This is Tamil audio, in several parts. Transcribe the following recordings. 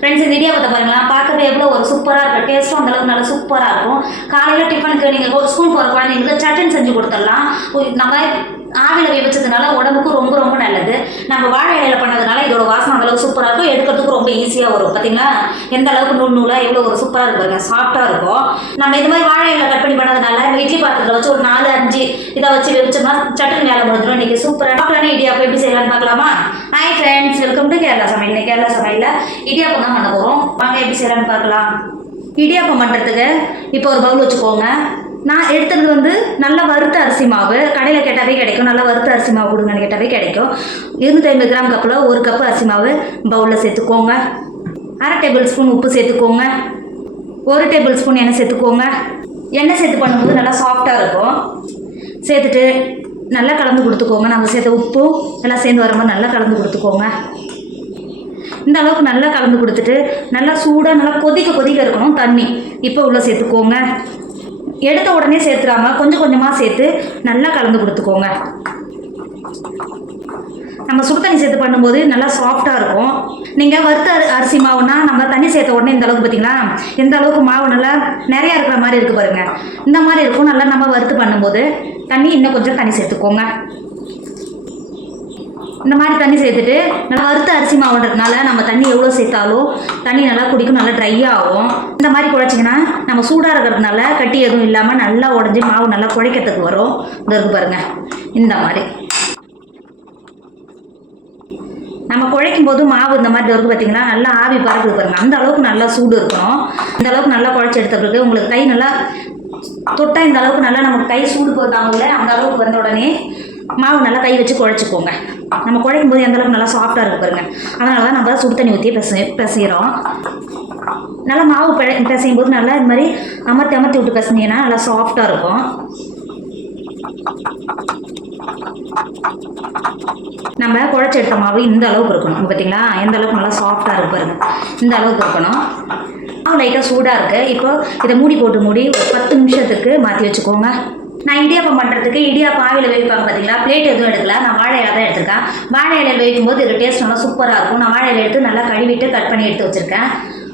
ஃப்ரெண்ட்ஸ் இந்த இடியாப்பத்தை பாருங்களேன். பார்க்கவே எவ்வளோ ஒரு சூப்பராக இருக்கும். டேஸ்ட்டும் அந்தளவுக்கு நல்லா சூப்பராக இருக்கும். காலையில் டிஃபனுக்கு நீங்கள் ஸ்கூல் போகிற குழந்தைங்களுக்கு சட்டன் செஞ்சு கொடுத்துடலாம். நம்ம ஆவியில் வேவிச்சதுனால உடம்புக்கு ரொம்ப ரொம்ப நல்லது. நம்ம வாழை இலையில பண்ணதுனால இதோட வாசனை அந்தளவுக்கு சூப்பராக இருக்கும். எடுக்கிறதுக்கு ரொம்ப ஈஸியாக வரும். பார்த்தீங்களா எந்த அளவுக்கு நூல் நூலாக எவ்வளோ ஒரு சூப்பராக இருக்கும் பாருங்க. சாஃப்டாக இருக்கும். நம்ம இது மாதிரி வாழை இலை கட் பண்ணி பண்ணதுனால நம்ம இட்லி பாத்திரத்தில் வச்சு ஒரு நாலு அஞ்சு இதை வச்சு வேவிச்சோம்னா சட்டன் வேலை முடிஞ்சிடும். இன்றைக்கி சூப்பராக டாக்டரான போய் எப்படி செய்யலாம்னு பார்க்கலாமா? ஹாய் ஃப்ரெண்ட் கேரளா சமையல் சமையலில் இடியாப்பம் தான் பண்ண போகிறோம் வாங்க எப்படி செய்யலாம்னு பார்க்கலாம். இடியாப்பம் பண்ணுறதுக்கு இப்போ ஒரு பவுல் வச்சுக்கோங்க. நான் எடுத்தது வந்து நல்ல வறுத்த அரிசி மாவு. கடையில் கேட்டாவே கிடைக்கும். நல்ல வறுத்த அரிசி மாவு கொடுங்கன்னு கேட்டாவே கிடைக்கும். இருநூத்தி ஐம்பது கிராம் கப்பில் ஒரு கப்பு அரிசி மாவு பவுலில் சேர்த்துக்கோங்க. அரை டேபிள் ஸ்பூன் உப்பு சேர்த்துக்கோங்க. ஒரு டேபிள் ஸ்பூன் எண்ணெய் சேர்த்துக்கோங்க. எண்ணெய் சேர்த்து பண்ணும்போது நல்லா சாஃப்டாக இருக்கும். சேர்த்துட்டு நல்லா கலந்து கொடுத்துக்கோங்க. நம்ம சேர்த்த உப்பும் எல்லாம் சேர்ந்து வரும்போது நல்லா கலந்து கொடுத்துக்கோங்க. இந்த அளவுக்கு நல்லா கலந்து கொடுத்துட்டு நல்லா சூடாக நல்லா கொதிக்க கொதிக்க இருக்கணும் தண்ணி. இப்போ உள்ள சேர்த்துக்கோங்க. எடுத்த உடனே சேர்த்துடாம கொஞ்சம் கொஞ்சமாக சேர்த்து நல்லா கலந்து கொடுத்துக்கோங்க. நம்ம சுடு தண்ணி சேர்த்து பண்ணும்போது நல்லா சாஃப்டாக இருக்கும். நீங்கள் வறுத்த அரிசி மாவுனா நம்ம தண்ணி சேர்த்த உடனே இந்த அளவுக்கு பார்த்தீங்களா எந்த அளவுக்கு மாவு நல்லா நிறையா இருக்கிற மாதிரி இருக்குது பாருங்கள் இந்த மாதிரி இருக்கும். நல்லா நம்ம வறுத்து பண்ணும்போது தண்ணி இன்னும் கொஞ்சம் தண்ணி சேர்த்துக்கோங்க. இந்த மாதிரி தண்ணி சேர்த்துட்டு நல்லா வறுத்த அரிசி மாவுன்றதுனால நம்ம தண்ணி எவ்வளோ சேர்த்தாலும் தண்ணி நல்லா குடிக்கும் நல்லா ட்ரை ஆகும். இந்த மாதிரி குழைச்சிங்கன்னா நம்ம சூடாக இருக்கிறதுனால கட்டி எதுவும் இல்லாமல் நல்லா உடஞ்சி மாவு நல்லா குழைக்கிறதுக்கு வரும். இந்த இருக்கு பாருங்க. இந்த மாதிரி. நம்ம குழைக்கும் போது மாவு இந்த மாதிரி இருக்கு பார்த்தீங்கன்னா நல்லா ஆவி பறக்குது பாருங்க. அந்த அளவுக்கு நல்லா சூடு இருக்கணும். இந்த அளவுக்கு நல்லா குழைச்சி எடுத்த பிறகு உங்களுக்கு கை நல்லா தொட்டா இந்த அளவுக்கு நல்லா நமக்கு கை சூடு போதாங்கல்ல அந்த அளவுக்கு வந்த உடனே மாவு நல்லா கை வச்சு குழைச்சிக்கோங்க. நம்ம குழைக்கும் போது எந்த அளவுக்கு நல்லா சாஃப்டாக இருக்கு பாருங்க. அதனால தான் நம்ம சுடு தண்ணி ஊற்றி பிசை பிசைகிறோம் நல்லா மாவு பிழை பிசையும் போது நல்லா இந்த மாதிரி அமர்த்தி அமர்த்தி விட்டு பிசைஞ்சிங்கன்னா நல்லா சாஃப்டாக இருக்கும். நம்ம குழச்சி எடுத்த மாவு இந்த அளவுக்கு இருக்கணும். பார்த்தீங்களா எந்த அளவுக்கு நல்லா சாஃப்டாக இருக்கு பாருங்க. இந்த அளவுக்கு இருக்கணும். மாவு லைட்டாக சூடாக இருக்குது இப்போ இதை மூடி போட்டு மூடி பத்து நிமிஷத்துக்கு மாற்றி வச்சுக்கோங்க. நான் இடியாப்பம் பண்ணுறதுக்கு இடியாப்பம் ஆவியில் வைப்பாங்க பார்த்தீங்களா பிளேட் எதுவும் எடுக்கல. நான் வாழை இலை தான் எடுத்திருக்கேன். வாழை இலையில் வேவிக்கும் போது இது டேஸ்ட் நல்லா சூப்பராக இருக்கும். நான் வாழை இலை எடுத்து நல்லா கழுவிட்டு கட் பண்ணி எடுத்து வச்சுருக்கேன்.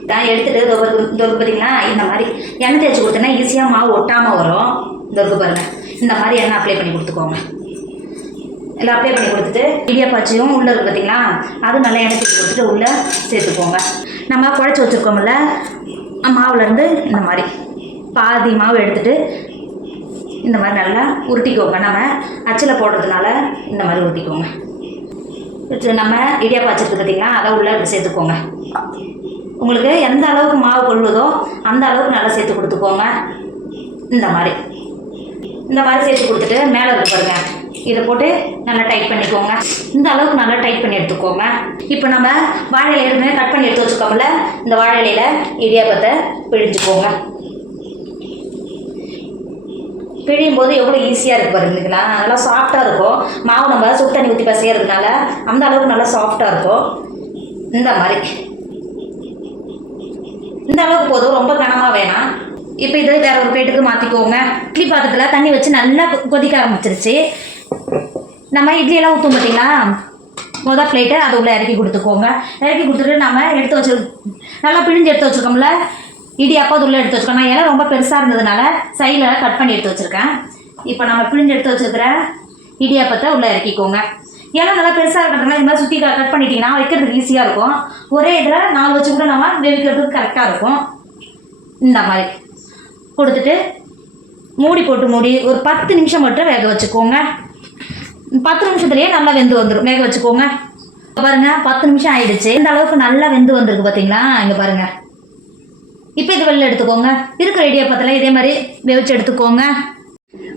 நான் எடுத்துகிட்டு ஒரு- பார்த்தீங்களா இந்த மாதிரி எண்ணெய் தேய்ச்சி கொடுத்தேன்னா ஈஸியாக மாவு ஒட்டாமல் வரும். இந்த இருக்கு இந்த மாதிரி எண்ணெய் அப்ளை பண்ணி கொடுத்துக்கோங்க. எல்லாம் அப்ளை பண்ணி கொடுத்துட்டு இடியாப்பாச்சியும் உள்ளே இருக்கு பார்த்தீங்களா அது நல்லா எண்ணெய் தேய்ச்சி கொடுத்துட்டு உள்ளே சேர்த்துக்கோங்க. நம்ம குழச்சி வச்சுருக்கோம்ல மாவுலேருந்து இந்த மாதிரி பாதி மாவு எடுத்துகிட்டு இந்த மாதிரி நல்லா உருட்டிக்கோங்க. நம்ம அச்சில் போடுறதுனால இந்த மாதிரி உருட்டிக்கோங்க. நம்ம இடியாப்பம் வச்சுருக்கு பார்த்தீங்கன்னா அதை உள்ளே சேர்த்துக்கோங்க. உங்களுக்கு எந்த அளவுக்கு மாவு கொள்ளுதோ அந்த அளவுக்கு நல்லா சேர்த்து கொடுத்துக்கோங்க. இந்த மாதிரி. இந்த மாதிரி சேர்த்து கொடுத்துட்டு மேலே இருக்கு பாருங்க. இதை போட்டு நல்லா டைட் பண்ணிக்கோங்க. இந்த அளவுக்கு நல்லா டைட் பண்ணி எடுத்துக்கோங்க. இப்போ நம்ம வாழை இலை கட் பண்ணி எடுத்து வச்சுக்கோங்கள இந்த வாழை இலையில இடியாப்பத்தை பிழிஞ்சுக்கோங்க. பிழியும் போது எவ்வளோ ஈஸியாக இருக்கு பாருங்களா நல்லா சாஃப்டாக இருக்கும். மாவு நம்ம சுடு தண்ணி ஊற்றி பசையறதுனால அந்த அளவுக்கு நல்லா சாஃப்டாக இருக்கும். இந்த மாதிரி. இந்த அளவுக்கு போதும். ரொம்ப கனமாக வேணாம். இப்போ இதை வேற ஒரு பிளேட்டுக்கு மாற்றிக்கோங்க இட்லி பாத்திரத்தில் தண்ணி வச்சு நல்லா கொதிக்க ஆரம்பிச்சிருச்சு. நம்ம இட்லியெல்லாம் ஊற்றும் பார்த்தீங்களா மொதல் பிளேட்டை அது உள்ளே இறக்கி கொடுத்துக்கோங்க. இறக்கி கொடுத்துட்டு நம்ம எடுத்து வச்சு நல்லா பிழிஞ்சு எடுத்து வச்சுருக்கோம்ல? இடியாப்பா அது உள்ளே எடுத்து வச்சுக்கோங்க. நான் இலை ரொம்ப பெருசாக இருந்ததுனால சைடில் கட் பண்ணி எடுத்து வச்சுருக்கேன். இப்போ நம்ம பிழிஞ்சு எடுத்து வச்சுருக்கிற இடியாப்பத்தை உள்ளே இறக்கிக்கோங்க. ஏன்னா நல்லா பெருசாக இருக்கிறதுனால இது மாதிரி சுற்றி கட் பண்ணிட்டீங்கன்னா வைக்கிறதுக்கு ஈஸியாக இருக்கும். ஒரே இதில் நாலு வச்சு கூட நம்ம வேவிக்கிறதுக்கு கரெக்டாக இருக்கும். இந்த மாதிரி. கொடுத்துட்டு மூடி போட்டு மூடி ஒரு பத்து நிமிஷம் மட்டும் வேக வச்சுக்கோங்க. பத்து நிமிஷத்துலேயே நல்லா வெந்து வந்துடும் வேக வச்சுக்கோங்க. பாருங்கள் பத்து நிமிஷம் ஆயிடுச்சு. இந்த அளவுக்கு நல்லா வெந்து வந்திருக்கு பார்த்தீங்களா இங்கே பாருங்கள் இப்போ இது வெளில எடுத்துக்கோங்க. இருக்கிற இடியாப்பத்தில் இதே மாதிரி வேவிச்சு எடுத்துக்கோங்க.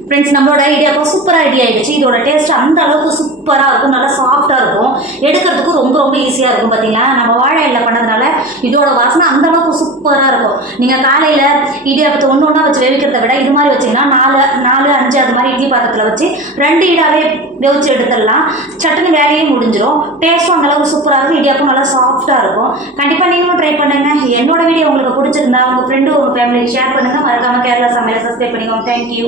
ஃப்ரெண்ட்ஸ் நம்மளோட இடியாப்பம் சூப்பராக ஐடியா ஆகிடுச்சு இதோட டேஸ்ட் அந்த அளவுக்கு சூப்பராக இருக்கும். நல்லா சாஃப்டாக இருக்கும். எடுக்கிறதுக்கும் ரொம்ப ரொம்ப ஈஸியாக இருக்கும் பார்த்தீங்களா நம்ம வாழை இலையில பண்ணதுனால இதோட வாசனை அந்த அளவுக்கு சூப்பராக இருக்கும். நீங்கள் காலையில் இடியாப்பத்தை ஒன்று ஒன்றா வச்சு வேவிக்கிறத விட இது மாதிரி வச்சிங்கன்னா நாலு நாலு அஞ்சு அது மாதிரி இட்லி பாத்திரத்தில் வச்சு ரெண்டு இடாவே வேவிச்சு எடுத்துடலாம். சட்டுன்னு வேலையும் முடிஞ்சிடும் டேஸ்ட்டும் அந்த அளவுக்கு சூப்பராக இருக்கும். இடியாப்பம் நல்லா சாஃப்டாக இருக்கும். கண்டிப்பாக நீங்களும் ட்ரை பண்ணுங்க. என்னோட வீடியோ உங்களுக்கு பிடிச்சிருந்தா உங்கள் ஃப்ரெண்டு உங்கள் ஃபேமிலிக்கு ஷேர் பண்ணுங்கள் மறக்காம கேரளா சமையலை சப்ஸ்கிரைப் பண்ணிக்கோங்க. தேங்க்யூ